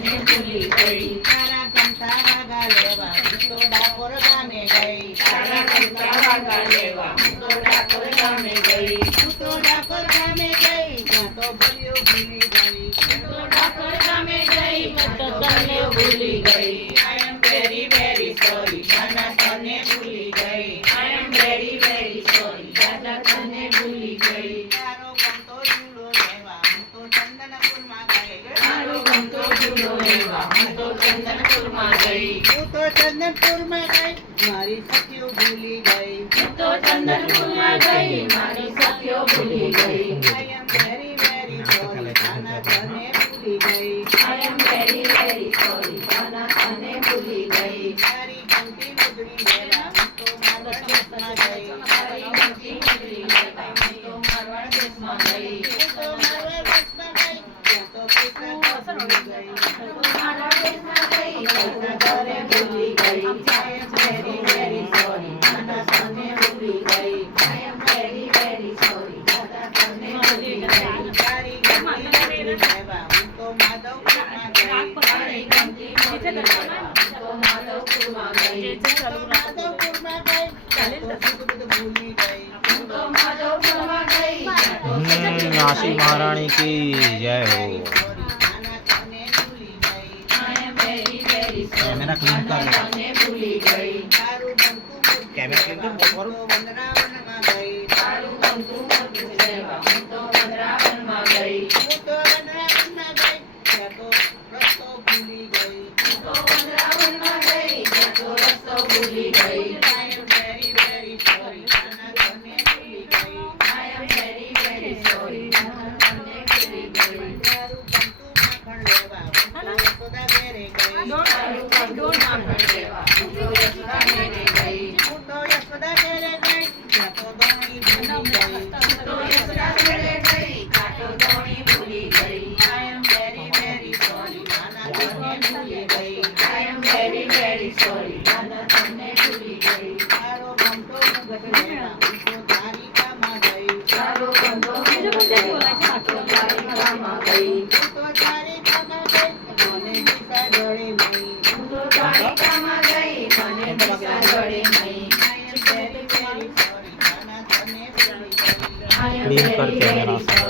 તને ભૂલી ગઈ તારા કંઠા વાગા લેવા હું તો ડાકોર ગામે ગઈ તારા કંઠા વાગા લેવા હું તો ડાકોર ગામે ગઈ હું તો ડાકોર ગામે ગઈ ત્યાં તો ભૂલ્યું ભૂલી ગઈ હું તો ડાકોર ગામે ગઈ મેં તો તને ભૂલી ગઈ I am very very sorry દાદા તને ભૂલી ગઈ I am very very sorry દાદા તને ભૂલી ગઈ તારો ગમતો ઝૂલો લેવા હું તો ચંદનપુરમાં ગઈ તારો ગમતો ઝૂલો લેવા હું તો ચંદનપુરમાં ગઈ હું તો ચંદનપુરમાં ગઈ મારી સખીઓ ભૂલી ગઈ હું તો ચંદનપુરમાં ગઈ મારી સખીઓ ભૂલી ગઈ I am very very sorry નાના તને ભૂલી ગઈ I am very very sorry દાદા તને ભૂલી ગઈ તારી ગમતી લુગડી લેવા હું તો મારવાડ દેશમાં ગઈ તારી ગમતી લુગડી લેવા હું તો મારવાડ દેશમાં ગઈ હું તો મારવાડ દેશમાં ગઈ ત્યાં તો પૈસા ભૂલી ગઈ મારવાડ દેશમાં ગઈ પૈસા ઘરે ભૂલી ગઈ I am very very sorry દાદા તને ભૂલી ગઈ I am very very sorry દાદા તને ભૂલી ગઈ તારી ગમતી લુગડી લેવા હું તો માધવપુરમાં ગઈ તારી ગમતી લુગડી લેવા હું તો માધવપુરમાં ગઈ માધવપુરમાં ગઈ ત્યાં તો બધું ભૂલી ગઈ હું તો માધવપુરમાં ગઈ नासी महारानी की जय हो। નાના તને ભૂલી ગઈ I am very very sorry camera clean कर लो। તને ભૂલી ગઈ તારું ગમતું कैमरा क्लीन कर बहुत તો વનરાવનમાં ગઈ તારું ગમતું મોટું લેવા હું તો વનરાવનમાં ગઈ હું તો વનરાવનમાં ગઈ ત્યાં તો રસ્તો ભૂલી ગઈ હું તો વનરાવનમાં ગઈ ત્યાં તો રસ્તો ભૂલી ગઈ I am very very sorry નાના તને ભૂલી ગઈ I am very very sorry તને ભૂલી ગઈ તારું ગમતું માખણ લેવા હું તો યશોદા ઘેરે ગઈ તારું ગમતું માખણ લેવા હું તો યશોદા ઘેરે ગઈ હું તો યશોદા ઘેરે ગઈ ત્યાં તો દોણી ભૂલી ગઈ હું તો યશોદા ઘેરે ગઈ કાંટો દોણી ભૂલી ગઈ I am very very sorry નાના તને ભૂલી ગઈ I am very very sorry દાદા તને ભૂલી ગઈ તારો ગમતો મુગટ લેવા હું તો દ્વારિકામાં ગઈ તારો ગમતો દ્વારિકામાં ગઈ હું તો દ્વારિકામાં ગઈ મને દિશા જડે નહીં હું તો દ્વારિકામાં ગઈ મને દિશા જડે નહીં આઈ એમ વેરી વેરી સોરી નાના તને ભૂલી ગઈ આઈ એમ Clean વેરી કરते हैं વેરી रास्ता।